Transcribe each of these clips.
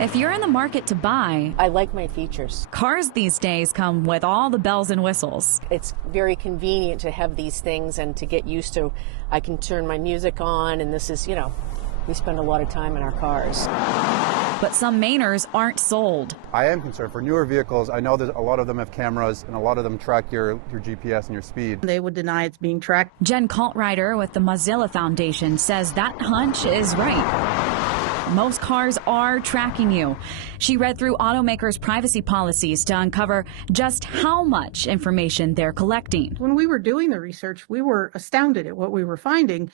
If you're in the market to buy, I like my features. Cars these days come with all the bells and whistles. It's very convenient to have these things and to get used to. I can turn my music on, and this is, we spend a lot of time in our cars. But some Mainers aren't sold. I am concerned for newer vehicles. I know that a lot of them have cameras and a lot of them track your GPS and your speed. They would deny it's being tracked. Jen Kaltrider with the Mozilla Foundation says that hunch is right. Most cars are tracking you. She read through automakers' privacy policies to uncover just how much information they're collecting. When we were doing the research, we were astounded at what we were finding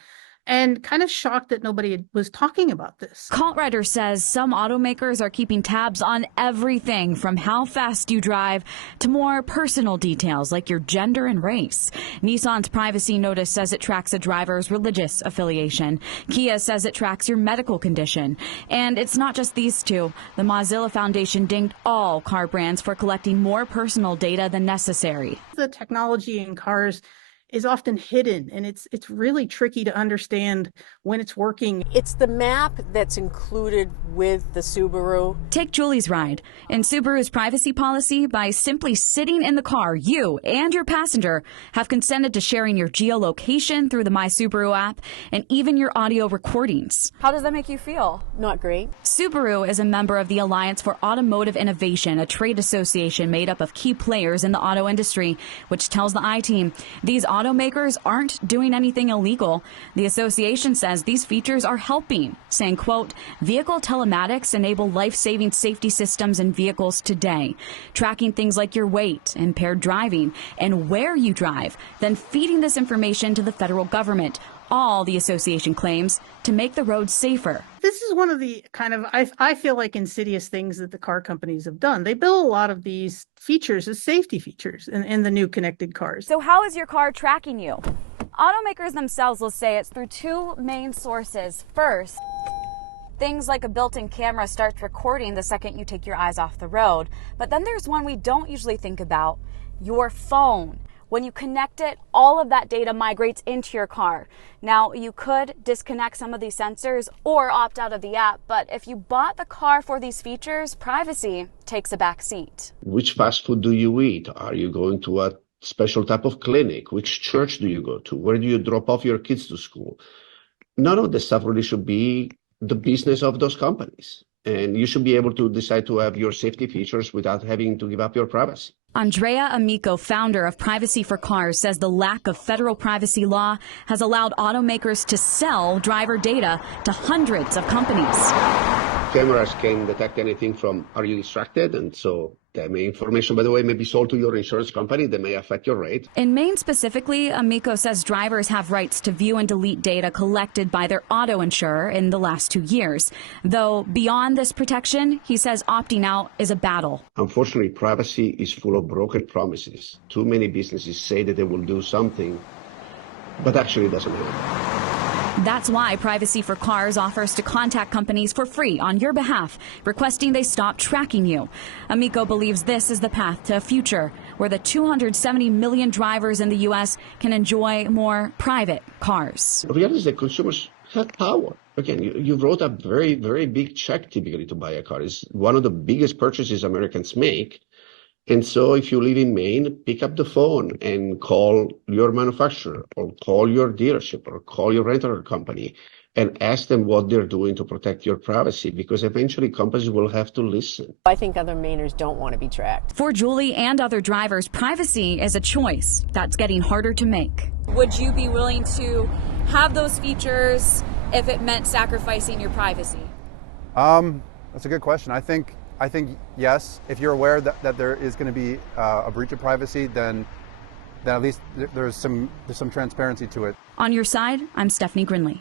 and kind of shocked that nobody was talking about this. Kaltrider says some automakers are keeping tabs on everything from how fast you drive to more personal details like your gender and race. Nissan's privacy notice says it tracks a driver's religious affiliation. Kia says it tracks your medical condition. And it's not just these two. The Mozilla Foundation dinged all car brands for collecting more personal data than necessary. The technology in cars is often hidden, and it's really tricky to understand when it's working. It's the map that's included with the Subaru. Take Julie's ride. In Subaru's privacy policy, by simply sitting in the car, you and your passenger have consented to sharing your geolocation through the My Subaru app and even your audio recordings. How does that make you feel? Not great. Subaru is a member of the Alliance for Automotive Innovation, a trade association made up of key players in the auto industry, which tells the I-Team these automakers aren't doing anything illegal. The association says these features are helping, saying, quote, vehicle telematics enable life-saving safety systems in vehicles today, tracking things like your weight, impaired driving, and where you drive, then feeding this information to the federal government. All, the association claims, to make the roads safer. This is one of the kind of, I feel like, insidious things that the car companies have done. They bill a lot of these features as safety features in the new connected cars. So how is your car tracking you? Automakers themselves will say it's through two main sources. First, things like a built-in camera starts recording the second you take your eyes off the road. But then there's one we don't usually think about, your phone. When you connect it, all of that data migrates into your car. Now, you could disconnect some of these sensors or opt out of the app, but if you bought the car for these features, privacy takes a back seat. Which fast food do you eat? Are you going to a special type of clinic? Which church do you go to? Where do you drop off your kids to school? None of this stuff really should be the business of those companies. And you should be able to decide to have your safety features without having to give up your privacy. Andrea Amico, founder of Privacy for Cars, says the lack of federal privacy law has allowed automakers to sell driver data to hundreds of companies. Cameras can detect anything from, are you distracted? And so that information, by the way, may be sold to your insurance company. That may affect your rate. In Maine specifically, Amico says drivers have rights to view and delete data collected by their auto insurer in the last 2 years. Though beyond this protection, he says opting out is a battle. Unfortunately, privacy is full of broken promises. Too many businesses say that they will do something, but actually it doesn't happen. That's why Privacy for Cars offers to contact companies for free on your behalf, requesting they stop tracking you. Amico believes this is the path to a future where the 270 million drivers in the U.S. can enjoy more private cars. The reality is that consumers have power. Again, you wrote a very, very big check typically to buy a car. It's one of the biggest purchases Americans make. And so if you live in Maine, pick up the phone and call your manufacturer or call your dealership or call your rental company and ask them what they're doing to protect your privacy, because eventually companies will have to listen. I think other Mainers don't want to be tracked. For Julie and other drivers, privacy is a choice that's getting harder to make. Would you be willing to have those features if it meant sacrificing your privacy? That's a good question. I think yes. If you're aware that there is going to be a breach of privacy, then at least there's some transparency to it. On your side, I'm Stephanie Grinley.